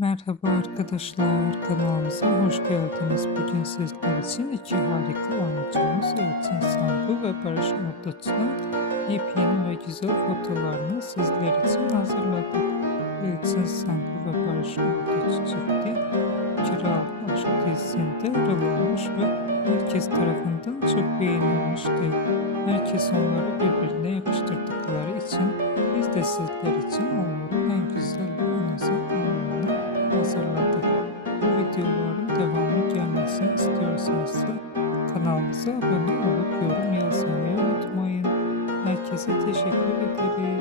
Merhaba arkadaşlar, kanalımıza hoş geldiniz. Bugün sizler için iki harika oyuncumuz Elçin Sangu ve Barış Arduç'un yepyeni ve güzel fotolarını sizler için hazırladık. Elçin Sangu ve Barış Arduç çifti Kral Aşk dizisinde rol almış ve herkes tarafından çok beğenilmişti. Herkes onları birbirine yakıştırdıkları için biz de sizler için onların en güzel ve en özel anlarını hazırladık. Bu videoların devamı gelmesini istiyorsanız kanalımıza abone olup yorum yazmayı unutmayın. Herkese teşekkür ederiz.